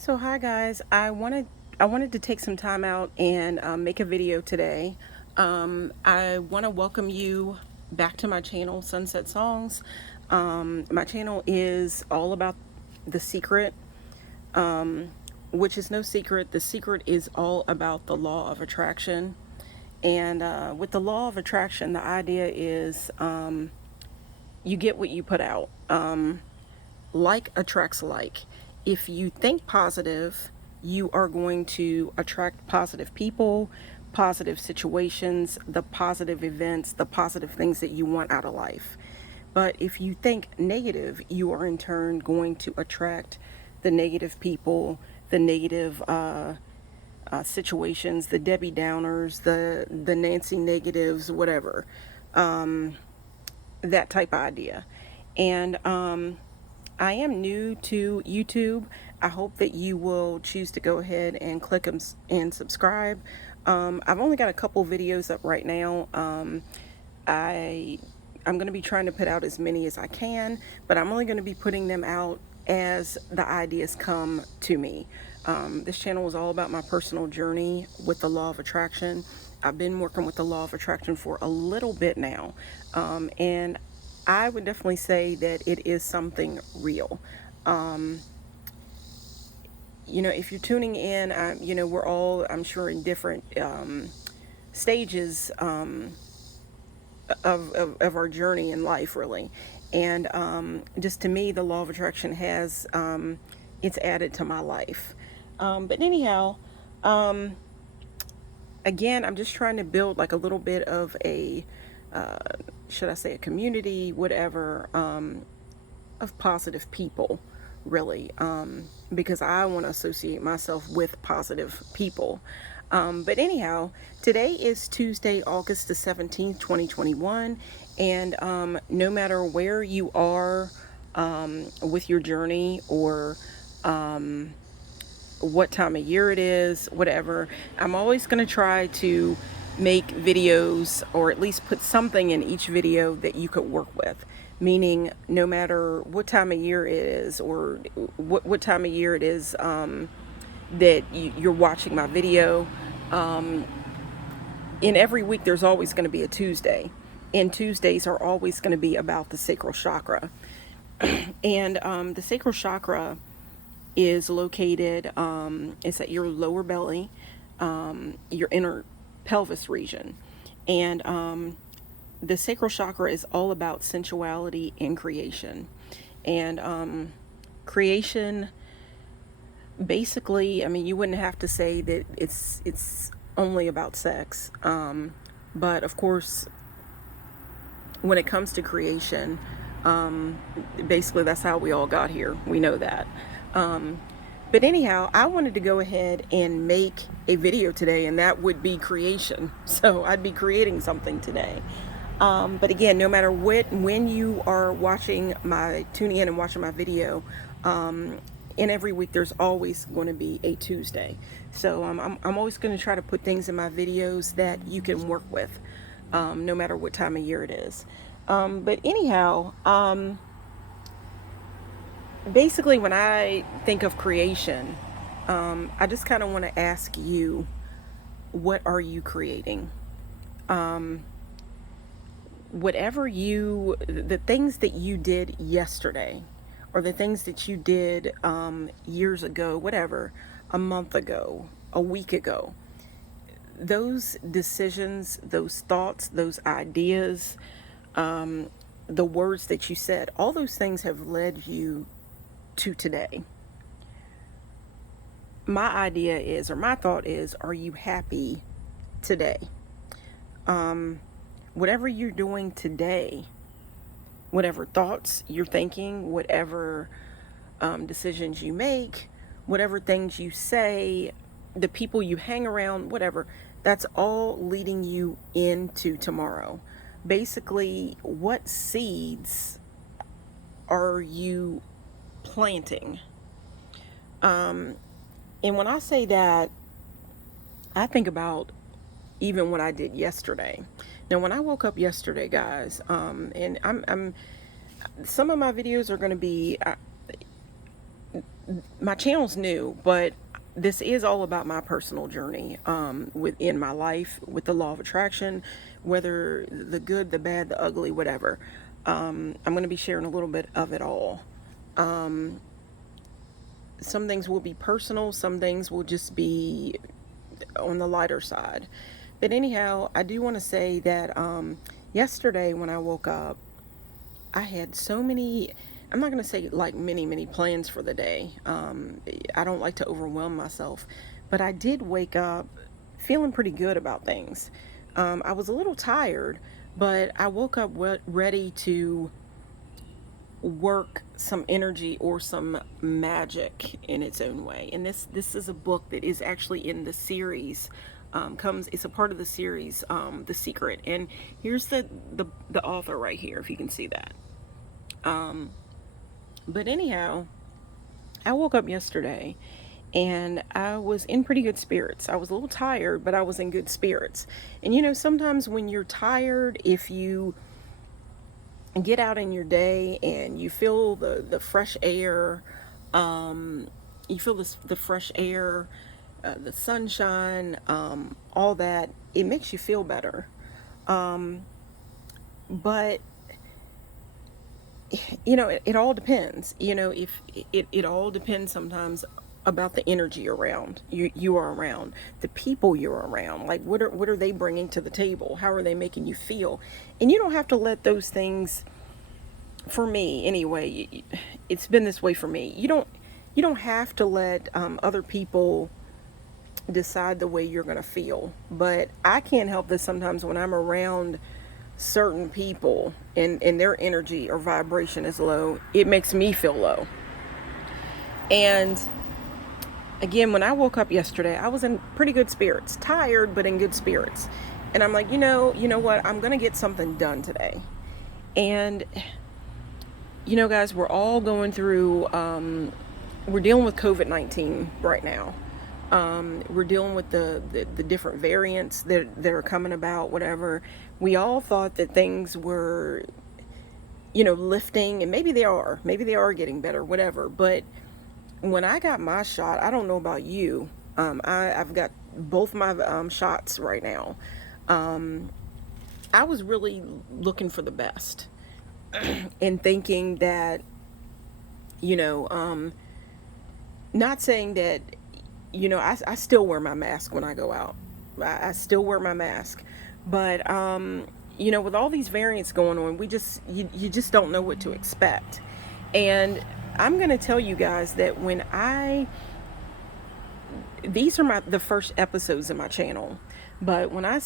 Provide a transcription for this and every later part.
So hi guys, I wanted to take some time out and make a video today. I want to welcome you back to my channel, Sunset Songs. My channel is all about The Secret, which is no secret. The Secret is all about the law of attraction. And with the law of attraction, the idea is you get what you put out. Like attracts like. If you think positive, you are going to attract positive people, positive situations, the positive events, the positive things that you want out of life. But if you think negative, you are in turn going to attract the negative people, the negative situations, the Debbie Downers, the Nancy negatives, whatever, that type of idea. And I am new to YouTube. I hope that you will choose to go ahead and click and subscribe. I've only got a couple videos up right now. I I'm going to be trying to put out as many as I can, but I'm only going to be putting them out as the ideas come to me. This channel is all about my personal journey with the law of attraction. I've been working with the law of attraction for a little bit now, and I would definitely say that it is something real. If you're tuning in, we're all, I'm sure, in different stages of our journey in life, really. And just to me, the law of attraction has, it's added to my life. But anyhow, again, I'm just trying to build like a little bit of a, uh, should I say, a community, whatever, of positive people, really, because I want to associate myself with positive people. But anyhow, today is Tuesday, August the 17th, 2021. And no matter where you are with your journey, or what time of year it is, whatever, I'm always going to try to make videos, or at least put something in each video that you could work with. Meaning, no matter what time of year it is, or what time of year it is that you're watching my video, in every week there's always going to be a Tuesday. And Tuesdays are always going to be about the sacral chakra. And the sacral chakra is located, it's at your lower belly, your inner pelvis region. And the sacral chakra is all about sensuality and creation. And creation, basically, I mean, you wouldn't have to say that it's only about sex. But of course, when it comes to creation, basically that's how we all got here. We know that. But anyhow, I wanted to go ahead and make a video today, and that would be creation. So I'd be creating something today. But again, no matter when you are tuning in and watching my video, in every week there's always going to be a Tuesday. So I'm always going to try to put things in my videos that you can work with, no matter what time of year it is. But anyhow, basically, when I think of creation, I just kind of want to ask you, what are you creating? The things that you did yesterday, or the things that you did years ago, whatever, a month ago, a week ago, those decisions, those thoughts, those ideas, the words that you said, all those things have led you to today. My idea is, or my thought is, are you happy today? Whatever you're doing today, whatever thoughts you're thinking, whatever decisions you make, whatever things you say, the people you hang around, whatever, that's all leading you into tomorrow. Basically, what seeds are you planting? And when I say that, I think about even what I did yesterday. Now, when I woke up yesterday, guys, and I'm some of my videos are going to be my channel's new, but this is all about my personal journey within my life with the law of attraction, whether the good, the bad, the ugly, whatever. I'm going to be sharing a little bit of it all. Some things will be personal, some things will just be on the lighter side. But anyhow, I do want to say that yesterday when I woke up, I had so many, I'm not going to say like many plans for the day. I don't like to overwhelm myself, but I did wake up feeling pretty good about things. I was a little tired, but I woke up ready to work some energy or some magic in its own way. And this is a book that is actually in the series. It's a part of the series, The Secret. And here's the author right here, if you can see that. But anyhow, I woke up yesterday and I was in pretty good spirits. I was a little tired, but I was in good spirits. And you know, sometimes when you're tired, if you get out in your day and you feel the fresh air, you feel the fresh air, the sunshine, all that, it makes you feel better. But you know, it all depends. You know, if it all depends sometimes about the energy around you are around, the people you're around. Like what are they bringing to the table? How are they making you feel? And you don't have to let those things, for me anyway, it's been this way for me. You don't have to let other people decide the way you're going to feel. But I can't help this sometimes when I'm around certain people and their energy or vibration is low, it makes me feel low. And again, when I woke up yesterday, I was in pretty good spirits, tired but in good spirits. And I'm like, you know what, I'm going to get something done today. And you know, guys, we're all going through we're dealing with COVID-19 right now. We're dealing with the different variants that are coming about, whatever. We all thought that things were, you know, lifting, and maybe they are getting better, whatever. But when I got my shot, I don't know about you. I've got both my shots right now. I was really looking for the best and thinking that, you know, not saying that, you know, I still wear my mask when I go out. I still wear my mask. But, you know, with all these variants going on, you just don't know what to expect. And I'm going to tell you guys that these are the first episodes of my channel. But when I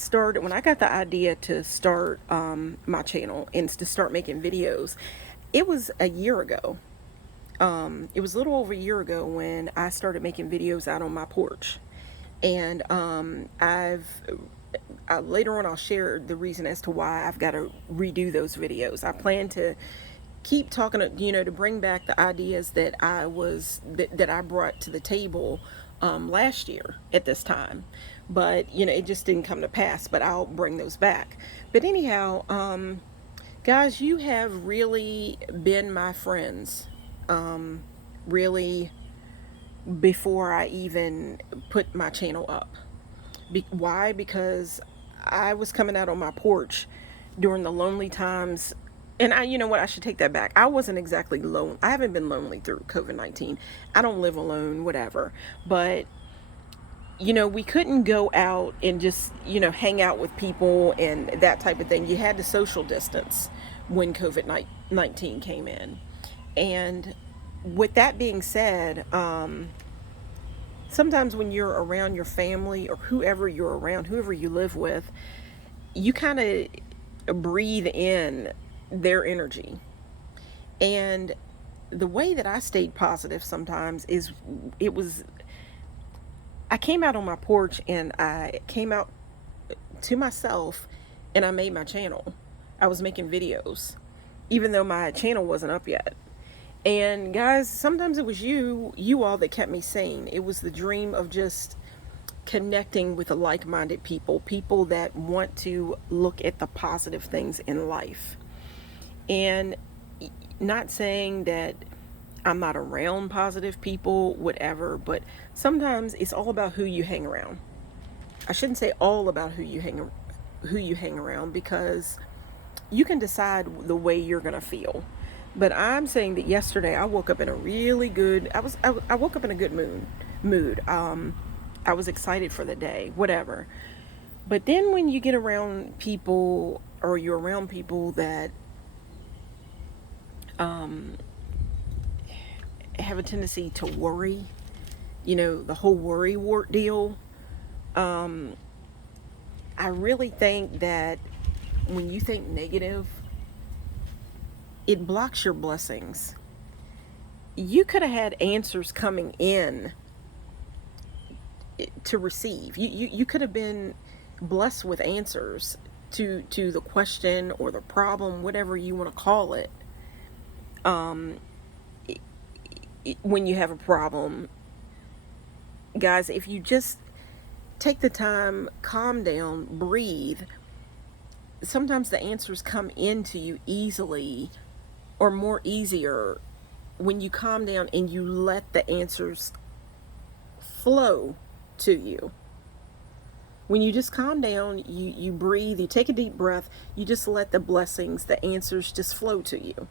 got the idea to start my channel and to start making videos, it was a year ago. It was a little over a year ago when I started making videos out on my porch. And later on I'll share the reason as to why I've got to redo those videos. I plan to keep talking, you know, to bring back the ideas that I brought to the table last year at this time. But, you know, it just didn't come to pass, but I'll bring those back. But anyhow, guys, you have really been my friends. Really, before I even put my channel up. Why? Because I was coming out on my porch during the lonely times. And you know what, I should take that back. I wasn't exactly lonely. I haven't been lonely through COVID-19. I don't live alone, whatever. But, you know, we couldn't go out and just, you know, hang out with people and that type of thing. You had to social distance when COVID-19 came in. And with that being said, sometimes when you're around your family or whoever you're around, whoever you live with, you kind of breathe in their energy. And the way that I stayed positive sometimes is I came out on my porch and I came out to myself and I made my channel. I was making videos, even though my channel wasn't up yet. And guys, sometimes it was you all that kept me sane. It was the dream of just connecting with like-minded people that want to look at the positive things in life. And not saying that I'm not around positive people, whatever, but sometimes it's all about who you hang around. I shouldn't say all about who you hang around, because you can decide the way you're going to feel. But I'm saying that yesterday I woke up in a really good I woke up in a good mood. I was excited for the day, whatever. But then when you get around people, or you're around people that um, have a tendency to worry, the whole worry wart deal, um, I really think that when you think negative, it blocks your blessings. You could have had answers coming in to receive. You could have been blessed with answers to the question or the problem, whatever you want to call it. Um, when you have a problem, guys, if you just take the time, calm down, breathe, sometimes the answers come into you easily, or more easier, when you calm down and you let the answers flow to you. When you just calm down, you breathe, you take a deep breath, you just let the blessings, the answers just flow to you.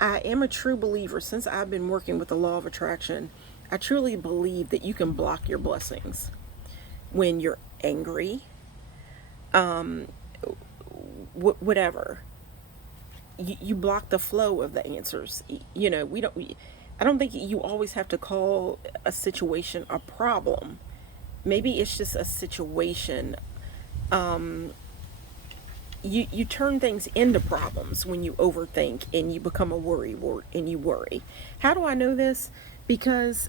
I am a true believer. Since I've been working with the law of attraction, I truly believe that you can block your blessings when you're angry, um, whatever. You block the flow of the answers. I don't think you always have to call a situation a problem. Maybe it's just a situation. Um, you turn things into problems when you overthink and you become a worry wart and you worry. How do I know this? Because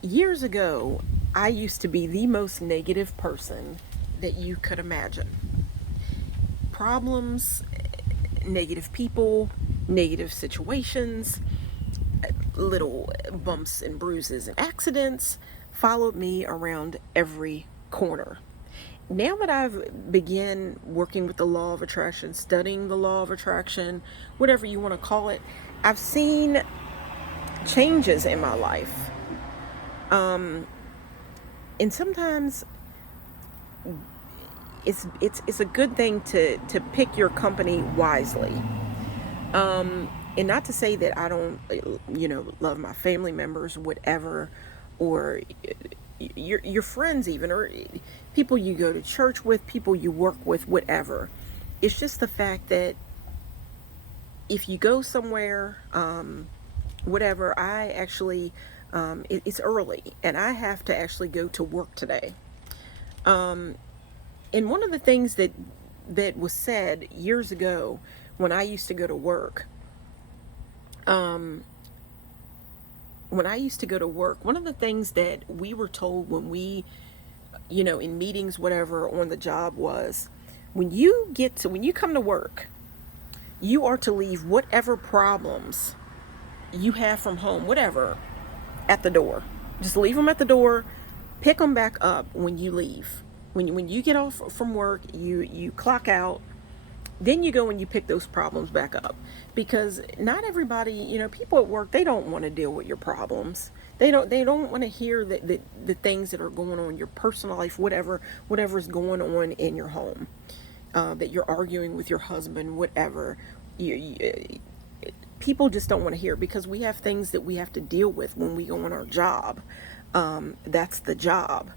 years ago, I used to be the most negative person that you could imagine. Problems, negative people, negative situations, little bumps and bruises and accidents followed me around every corner. Now that I've begun working with the law of attraction, studying the law of attraction, whatever you want to call it, I've seen changes in my life. Um, and sometimes it's a good thing to pick your company wisely. And not to say that I don't, love my family members, whatever, or your friends even, or people you go to church with, people you work with, whatever. It's just the fact that if you go somewhere, whatever, I actually, it's early and I have to actually go to work today. Um, and one of the things that was said years ago when I used to go to work, um, one of the things that we were told when we, in meetings, whatever, on the job was, when you come to work, you are to leave whatever problems you have from home, whatever, at the door. Just leave them at the door. Pick them back up when you leave. When you get off from work, you clock out. Then you go and you pick those problems back up, because not everybody, people at work, they don't want to deal with your problems. They don't want to hear the things that are going on in your personal life, whatever's going on in your home, that you're arguing with your husband, whatever. People just don't want to hear, because we have things that we have to deal with when we go on our job. That's the job.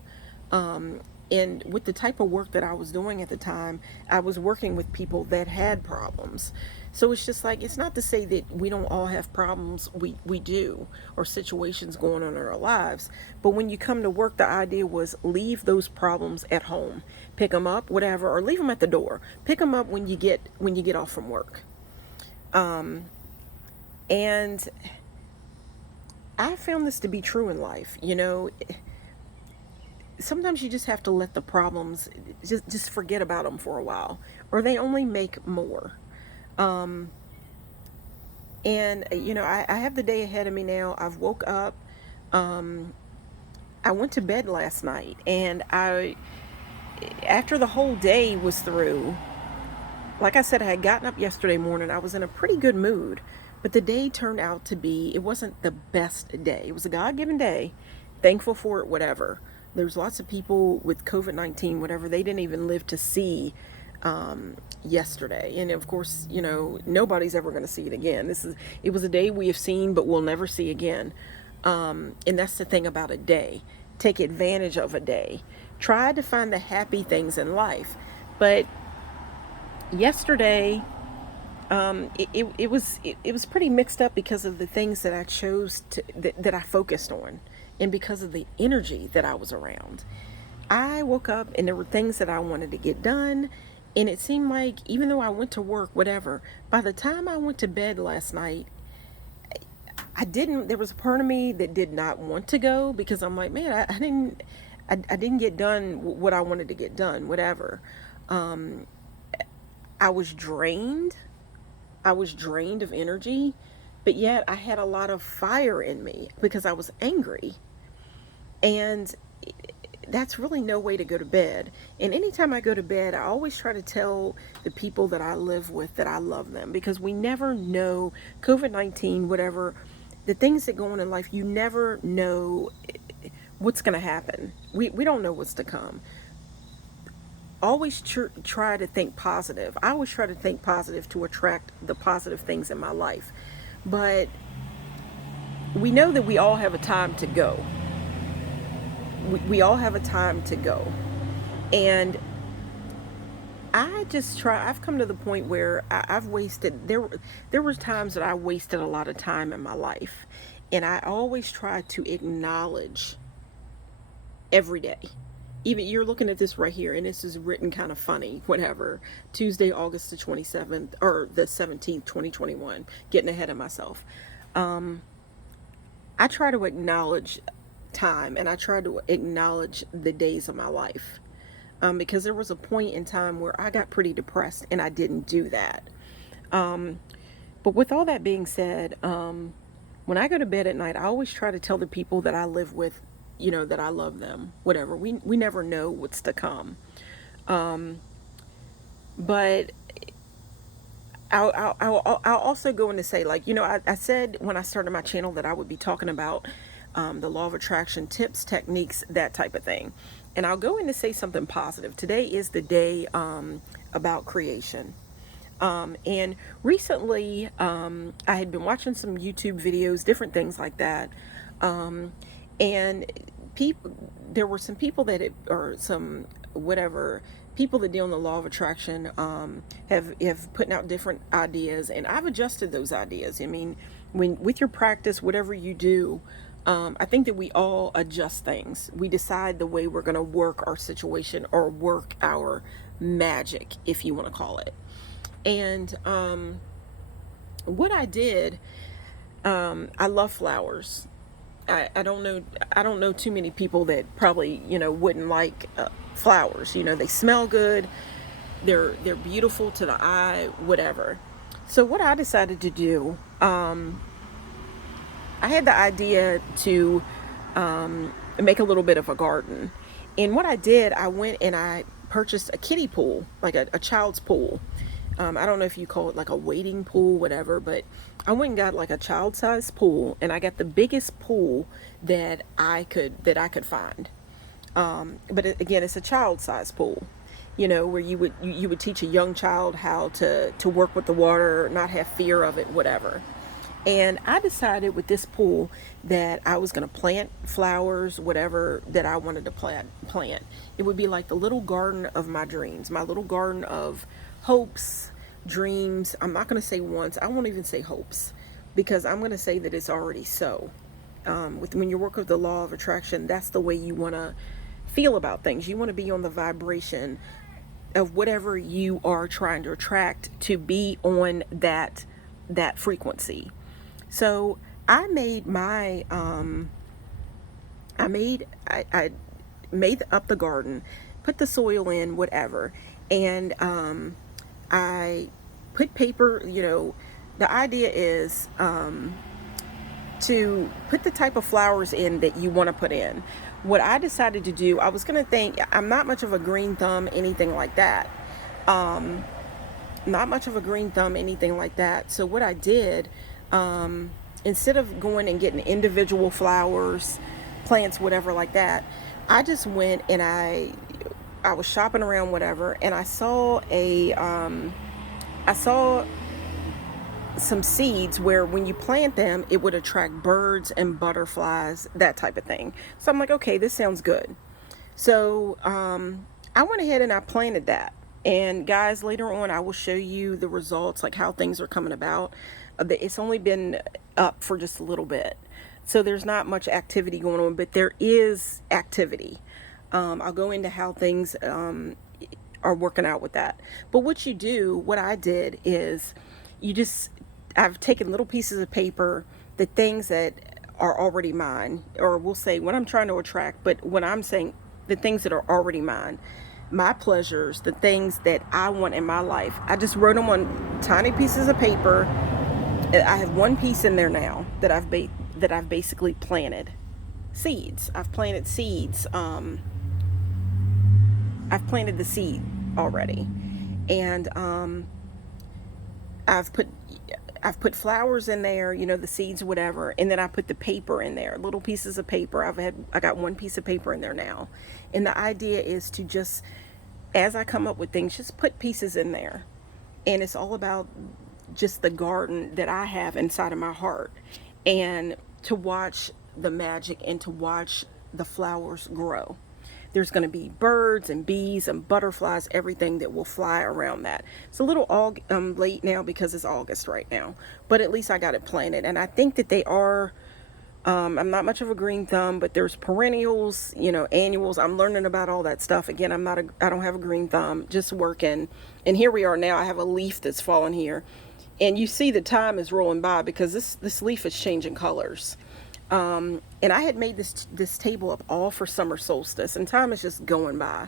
Um, and with the type of work that I was doing at the time, I was working with people that had problems. So it's just like, it's not to say that we don't all have problems. We do, or situations going on in our lives. But when you come to work, the idea was leave those problems at home. Pick them up, whatever, or leave them at the door. Pick them up when you get off from work. Um, and I found this to be true in life. Sometimes you just have to let the problems, just forget about them for a while, or they only make more. Um, and I have the day ahead of me now. I've woke up. Um, I went to bed last night, and after the whole day was through, like I said, I had gotten up yesterday morning. I was in a pretty good mood, But the day turned out to be, it wasn't the best day. It was a God-given day, thankful for it, whatever. There's lots of people with COVID-19, whatever, they didn't even live to see yesterday. And of course, nobody's ever going to see it again. It was a day we have seen, but we'll never see again. And that's the thing about a day. Take advantage of a day. Try to find the happy things in life. But yesterday, it was pretty mixed up because of the things that I chose that I focused on, and because of the energy that I was around. I woke up and there were things that I wanted to get done, and it seemed like even though I went to work, whatever, by the time I went to bed last night, there was a part of me that did not want to go, because I'm like, man, I didn't get done what I wanted to get done, whatever. I was drained. I was drained of energy, but yet I had a lot of fire in me because I was angry. And that's really no way to go to bed. And anytime I go to bed, I always try to tell the people that I live with that I love them, because we never know, COVID-19, whatever, the things that go on in life, you never know what's going to happen. We don't know what's to come. Always try to think positive. I always try to think positive to attract the positive things in my life. But we know that we all have a time to go. We all have a time to go. And I've come to the point where I've wasted, there were times that I wasted a lot of time in my life. And I always try to acknowledge every day. Even you're looking at this right here, and this is written kind of funny, whatever. Tuesday, August the 27th, or the 17th, 2021. Getting ahead of myself. I try to acknowledge time, and I try to acknowledge the days of my life. Because there was a point in time where I got pretty depressed, and I didn't do that. But with all that being said, when I go to bed at night, I always try to tell the people that I live with, that I love them, whatever. We never know what's to come. But I'll also go in to say, like, I said when I started my channel that I would be talking about the law of attraction tips, techniques, that type of thing. And I'll go in to say something positive. Today is the day about creation. And recently, I had been watching some YouTube videos, different things like that. And there were some people people that deal in the law of attraction, have putting out different ideas, and I've adjusted those ideas. I mean, with your practice, whatever you do, I think that we all adjust things. We decide the way we're going to work our situation, or work our magic, if you want to call it. And what I did, I love flowers. I don't know too many people that probably wouldn't like flowers. They smell good, they're beautiful to the eye, whatever. So what I decided to do, I had the idea to make a little bit of a garden. And what I did, I went and I purchased a kiddie pool, like a child's pool. I don't know if you call it like a wading pool, whatever, but I went and got like a child-sized pool, and I got the biggest pool that I could find. But again, it's a child-sized pool, where you would teach a young child how to work with the water, not have fear of it, whatever. And I decided with this pool that I was going to plant flowers, whatever that I wanted to plant. It would be like the little garden of my dreams, my little garden of hopes, dreams. I'm not going to say wants. I won't even say hopes, because I'm going to say that it's already so. When you work with the law of attraction, that's the way you want to feel about things. You want to be on the vibration of whatever you are trying to attract, to be on that frequency. So I made my I made up the garden, put the soil in, whatever, and I put paper. The idea is to put the type of flowers in that you want to put in. What I decided to do, I was going to think, I'm not much of a green thumb, anything like that. Not much of a green thumb, anything like that. So what I did, instead of going and getting individual flowers, plants, whatever like that, I just went and I was shopping around, whatever, and I saw some seeds where when you plant them, it would attract birds and butterflies, that type of thing. So I'm like, okay, this sounds good. So I went ahead and I planted that. And guys, later on, I will show you the results, like how things are coming about. It's only been up for just a little bit. So there's not much activity going on, but there is activity. I'll go into how things are working out with that. But what I did is I've taken little pieces of paper, the things that are already mine, or we'll say what I'm trying to attract, but when I'm saying the things that are already mine, my pleasures, the things that I want in my life, I just wrote them on tiny pieces of paper. I have one piece in there now that I've basically planted seeds. I've planted seeds. I've planted the seed already, and I've put flowers in there, the seeds, whatever, and then I put the paper in there, little pieces of paper. I got one piece of paper in there now, and the idea is to just, as I come up with things, just put pieces in there, and it's all about just the garden that I have inside of my heart, and to watch the magic and to watch the flowers grow. There's going to be birds and bees and butterflies, everything that will fly around that. It's a little late now because it's August right now, but at least I got it planted. And I think that they are, I'm not much of a green thumb, but there's perennials, annuals. I'm learning about all that stuff. Again, I don't have a green thumb, just working. And here we are now. I have a leaf that's fallen here. And you see the time is rolling by because this leaf is changing colors. And I had made this table up all for summer solstice, and time is just going by.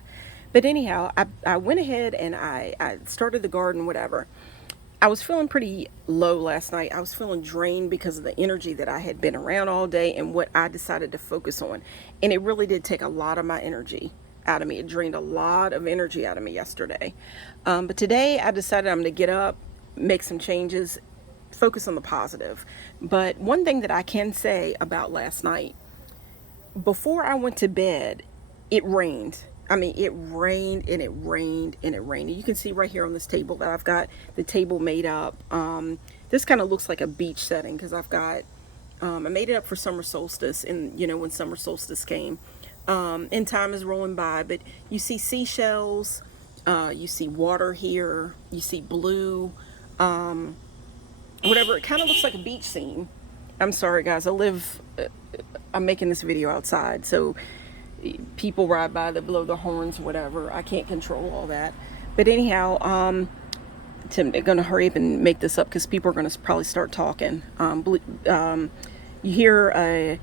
But anyhow, I went ahead and I started the garden, whatever. I was feeling pretty low last night. I was feeling drained because of the energy that I had been around all day and what I decided to focus on. And it really did take a lot of my energy out of me. It drained a lot of energy out of me yesterday. But today I decided I'm going to get up, make some changes, focus on the positive. But one thing that I can say about last night, before I went to bed, it rained. I mean, it rained and it rained and it rained. And you can see right here on this table that I've got the table made up. This kind of looks like a beach setting because I made it up for summer solstice, and when summer solstice came, and time is rolling by. But you see seashells, you see water here, you see blue, whatever. It kind of looks like a beach scene. I'm sorry, guys. I'm making this video outside, so people ride by, that blow their horns, whatever. I can't control all that. But anyhow, I'm going to hurry up and make this up because people are going to probably start talking. You hear a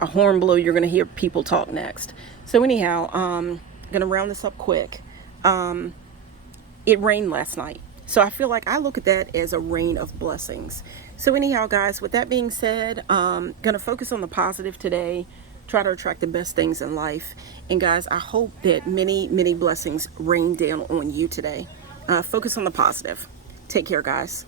horn blow, you're going to hear people talk next. So anyhow, I'm going to round this up quick. It rained last night. So I feel like I look at that as a rain of blessings. So anyhow, guys, with that being said, going to focus on the positive today, try to attract the best things in life. And guys, I hope that many, many blessings rain down on you today. Focus on the positive. Take care, guys.